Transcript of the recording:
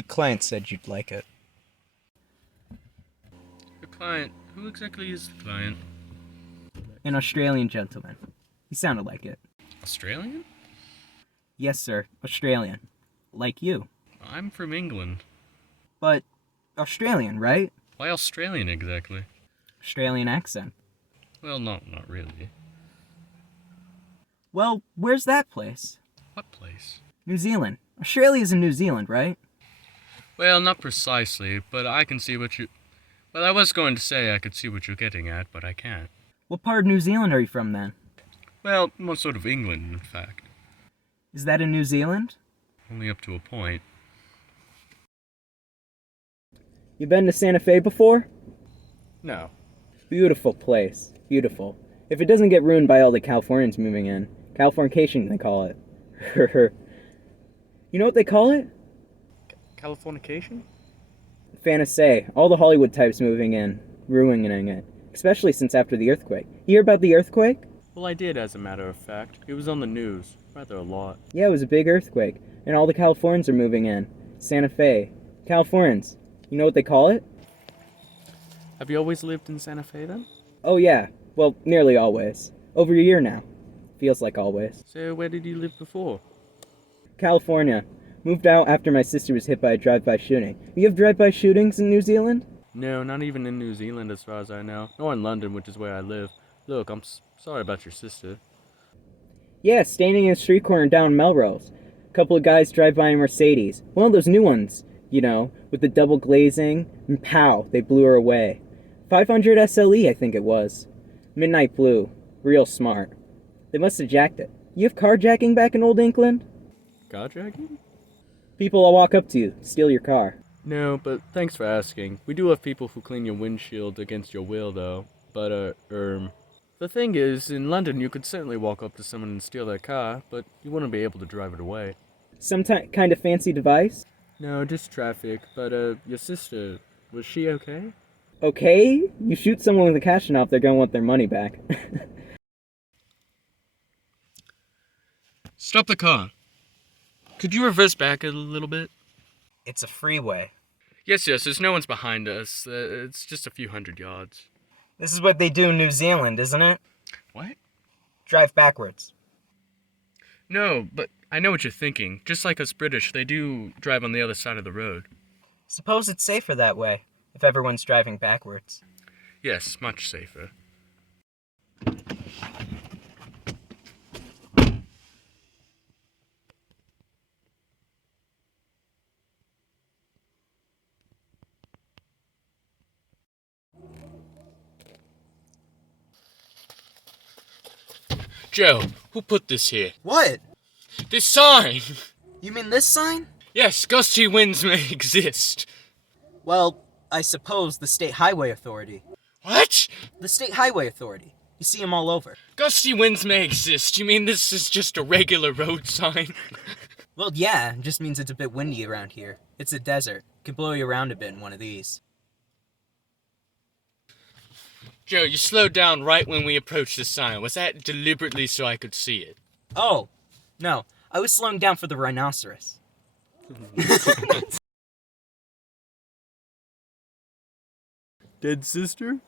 The client said you'd like it. The client? Who exactly is the client? An Australian gentleman. He sounded like it. Australian? Yes, sir. Australian. Like you. I'm from England. But Australian, right? Why Australian exactly? Australian accent. Well, not really. Well, where's that place? What place? New Zealand. Australia's in New Zealand, right? Well, not precisely, but I can see what you... Well, I was going to say I could see what you're getting at, but I can't. What part of New Zealand are you from then? Well, more sort of England, in fact. Is that in New Zealand? Only up to a point. You been to Santa Fe before? No. Beautiful place. Beautiful. If it doesn't get ruined by all the Californians moving in. Californication, they call it. You know what they call it? Californication? Fantasy. All the Hollywood types moving in. Ruining it. Especially since after the earthquake. You hear about the earthquake? Well, I did, as a matter of fact. It was on the news. Rather a lot. Yeah, it was a big earthquake. And all the Californians are moving in. Santa Fe. Californians. You know what they call it? Have you always lived in Santa Fe, then? Oh yeah. Well, nearly always. Over a year now. Feels like always. So, where did you live before? California. Moved out after my sister was hit by a drive-by shooting. You have drive-by shootings in New Zealand? No, not even in New Zealand as far as I know. Nor in London, which is where I live. Look, I'm sorry about your sister. Yeah, standing in a street corner down Melrose. A couple of guys drive by a Mercedes. One of those new ones, you know, with the double glazing, and pow, they blew her away. 500 SLE, I think it was. Midnight blue. Real smart. They must have jacked it. You have carjacking back in Old England? Carjacking? People will walk up to you, steal your car. No, but thanks for asking. We do have people who clean your windshield against your will, though. But, the thing is, in London you could certainly walk up to someone and steal their car, but you wouldn't be able to drive it away. Some kind of fancy device? No, just traffic. But, your sister, was she okay? Okay? You shoot someone with a cash knife, they're gonna want their money back. Stop the car. Could you reverse back a little bit? It's a freeway. Yes, there's no one's behind us. It's just a few hundred yards. This is what they do in New Zealand, isn't it? What? Drive backwards. No, but I know what you're thinking. Just like us British, they do drive on the other side of the road. Suppose it's safer that way, if everyone's driving backwards. Yes, much safer. Joe, who put this here? What? This sign! You mean this sign? Yes, gusty winds may exist. Well, I suppose the State Highway Authority. What? The State Highway Authority. You see them all over. Gusty winds may exist. You mean this is just a regular road sign? Well, yeah, it just means it's a bit windy around here. It's a desert. Could blow you around a bit in one of these. Joe, you slowed down right when we approached the sign. Was that deliberately so I could see it? Oh, no. I was slowing down for the rhinoceros. Dead sister?